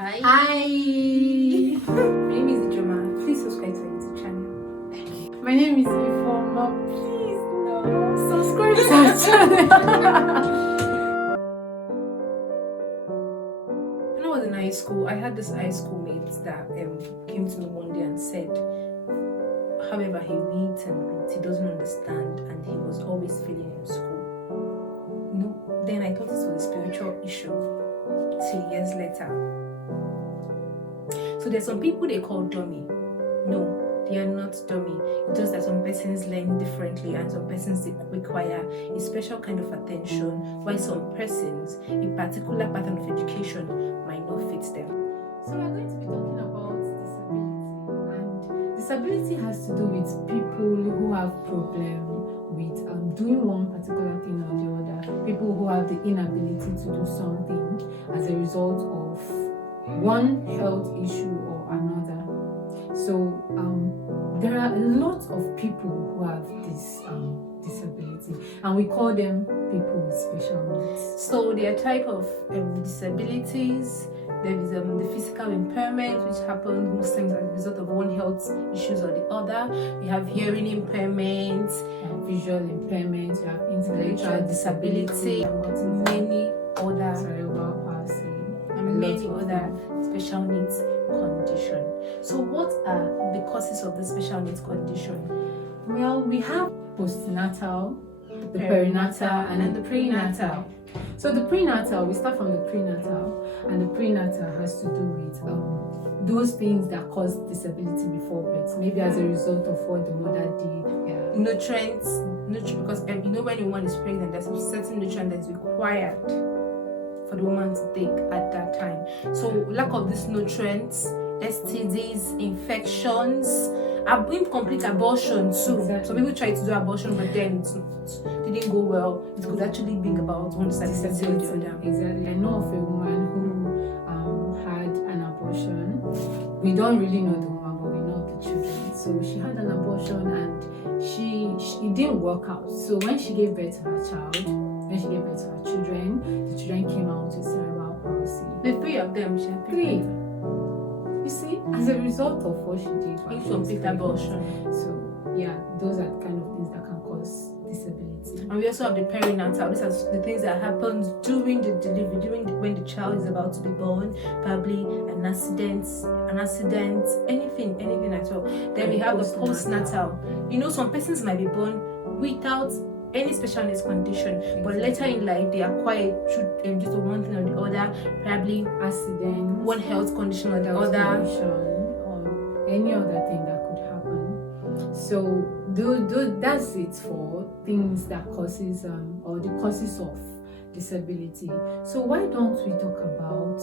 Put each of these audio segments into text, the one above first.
Hi. Hi. My name is Ijeoma. Please subscribe to our YouTube channel. My name is Ifeoma. Please, no. Subscribe to our channel. When I was in high school, I had this high school mate that came to me one day and said, however, he reads and reads, he doesn't understand, and he was always failing in school. No, then I thought it was a spiritual issue. Till years later. So there's some people they call dummy. No, they are not dummy. It's just that some persons learn differently and some persons require a special kind of attention, while some persons, a particular pattern of education might not fit them. So we're going to be talking about disability, and disability has to do with people who have problem with doing one particular thing or the other. People who have the inability to do something as a result of one health issue or another. So there are a lot of people who have this disability, and we call them people with special needs. So there are type of disabilities. There is the physical impairment, which happens most times as a result of one health issues or the other. We have hearing impairment, visual impairment, we have intellectual disability, and many other cerebral palsy, and many other special needs condition. So what are the causes of the special needs condition? Well, we have postnatal, the perinatal, and then the prenatal. So the prenatal, we start from the prenatal, and the prenatal has to do with those things that cause disability before birth, maybe as a result of what the mother did. Yeah. Nutrients, because when a woman is pregnant, there's a certain nutrient that's required for the woman to take at that time. So lack of these nutrients, STDs, infections, incomplete abortion too. Exactly. So people try to do abortion, but then it didn't go well. It could actually bring about one disability or the other. Exactly. I know of a woman who had an abortion. We don't really know the woman, but we know the children. So she had an abortion, and it didn't work out. So when she gave birth to her child, when she gave birth to her children, the children came out with cerebral palsy. The three of them, she had Three. You see, as a result of what she did, incomplete abortion. So yeah, those are the kind of things that can cause disability. And we also have the perinatal. These are the things that happen during the delivery, when the child is about to be born, probably an accident, anything at all. Then we have the postnatal. You know, some persons might be born without any special needs condition, but later in life they acquire due to one thing or the other, probably accident, one health condition or the other, or any other thing that could happen. So that's it for things that causes or the causes of disability. So why don't we talk about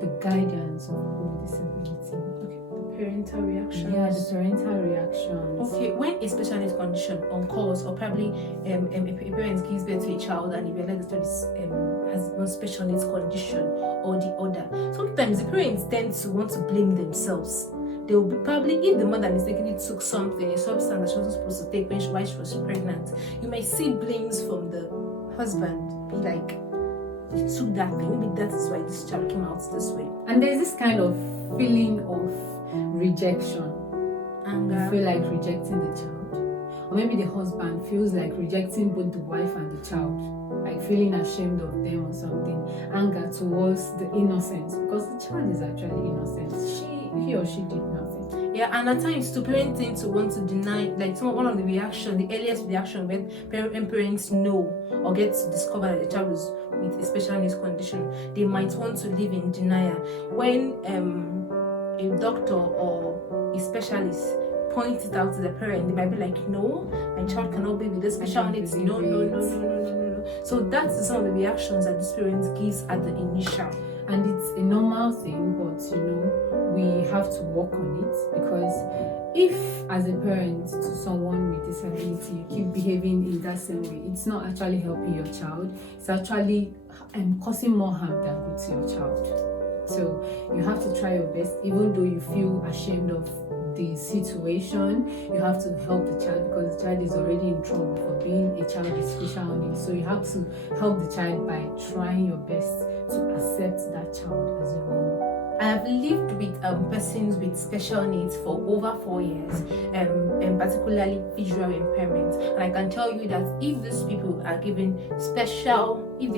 the guidance of people with disability? Parental reaction. Yeah, the parental reactions. Okay, when a special needs condition occurs, or probably a parent gives birth to a child and he realizes that has one special needs condition or the other, sometimes the parents tend to want to blame themselves. They will be probably, if the mother mistakenly took something, a substance that she wasn't supposed to take while she was pregnant, you might see blames from the husband, be like, you took that thing, maybe that is why this child came out this way. And there's this kind of feeling of rejection. Anger. You feel like rejecting the child, or maybe the husband feels like rejecting both the wife and the child, like feeling ashamed of them or something. Anger towards the innocence, because the child is actually innocent. He or she did nothing. Yeah, and at times too, parents tend to want to deny, like one of the reaction, the earliest reaction when parents know or get to discover that the child is with a special needs condition, they might want to live in denial. When a doctor or a specialist points it out to the parent, they might be like, no, my child cannot be with this special needs. No. So that's some of the reactions that this parent gives at the initial. And it's a normal thing, but we have to work on it, because if as a parent to someone with disability you keep behaving in that same way, it's not actually helping your child. It's actually causing more harm than good to your child. So you have to try your best, even though you feel ashamed of the situation. You have to help the child, because the child is already in trouble for being a child with special needs. So you have to help the child by trying your best to accept that child as your own. I've lived with persons with special needs for over 4 years, and particularly visual impairments. And I can tell you that if these people are given special, if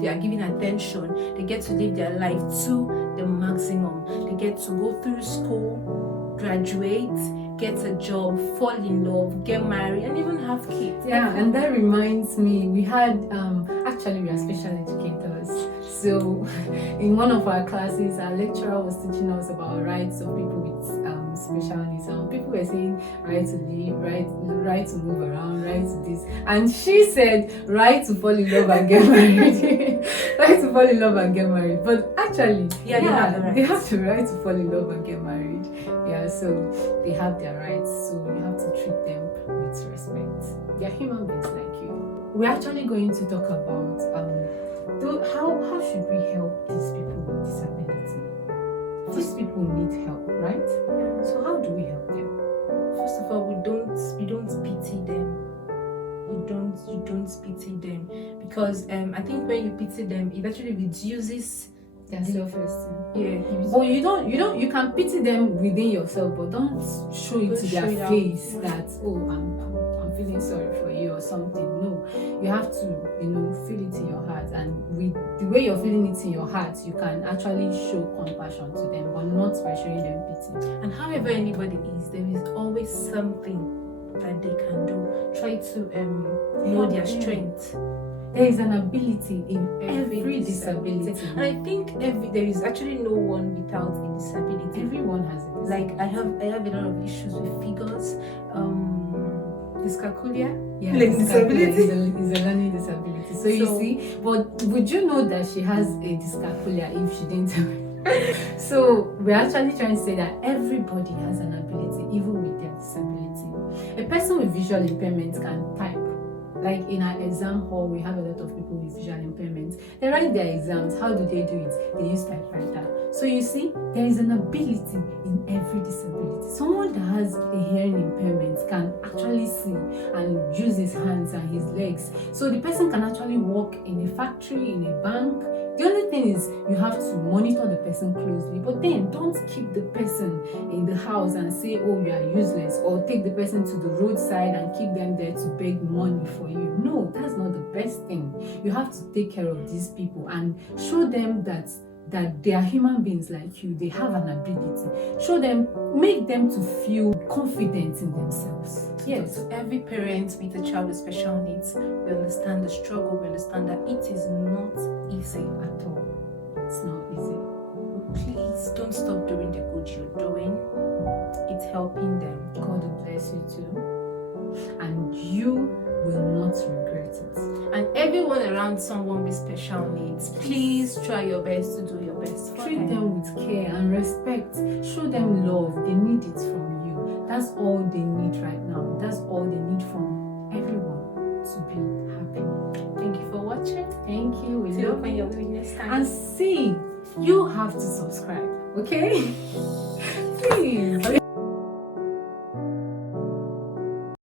they are given attention, they get to live their life to the maximum. They get to go through school, graduate, get a job, fall in love, get married, and even have kids. Yeah, and that reminds me, we had actually we are special educators. So in one of our classes, our lecturer was teaching us about rights of people with special needs. People were saying right to live, right to move around, right to this, and she said right to fall in love and get married. Right to fall in love and get married. But actually, they have the right to fall in love and get married. Yeah, so they have their rights, so you have to treat them with respect. They are human beings like you. We're actually going to talk about how should we help these people with disability? These people need help, right? So how do we help them? First of all, we don't pity them. You don't pity them, because I think when you pity them, it actually reduces their self-esteem. Yeah. But you can pity them within yourself, but don't show it to their face that, oh, I'm feeling sorry for you or something. No, you have to, feel it in your heart, and with the way you're feeling it in your heart, you can actually show compassion to them, but not by showing them pity. And however anybody is, there is always something that they can do. Try to know their strength. There is an ability in every disability. And I think there is actually no one without a disability. Everyone has a disability. Like I have a lot of issues with figures. Dyscalculia. Yeah, disability is a learning disability. So you see, but would you know that she has a dyscalculia if she didn't? So we're actually trying to say that everybody has an ability, even with their disability. A person with visual impairment can type. Like in our exam hall, we have a lot of people with visual impairments. They write their exams. How do they do it? They use typewriter. So you see, there is an ability in every disability. Someone that has a hearing impairment can actually see and use his hands and his legs. So the person can actually work in a factory, in a bank. The only thing is you have to monitor the person closely, but then don't keep the person in the house and say, oh, you are useless, or take the person to the roadside and keep them there to beg money for you. No, that's not the best thing. You have to take care of these people and show them that they are human beings like you. They have an ability. Show them, make them to feel confident in themselves. Yes, to every parent with a child with special needs, we understand the struggle, we understand that it is not easy At all. It's not easy. Please don't stop doing the good you're doing. It's helping them. God will bless you too. And you will not regret it. And everyone around someone with special needs, please try your best to do your best. Treat them with care and respect. Show them love. They need it from you. That's all they need right now. That's all they need from everyone to be happy. Thank you for watching. Thank you. We See you love when you're you. doing next time. And see, you have to subscribe, okay? Please.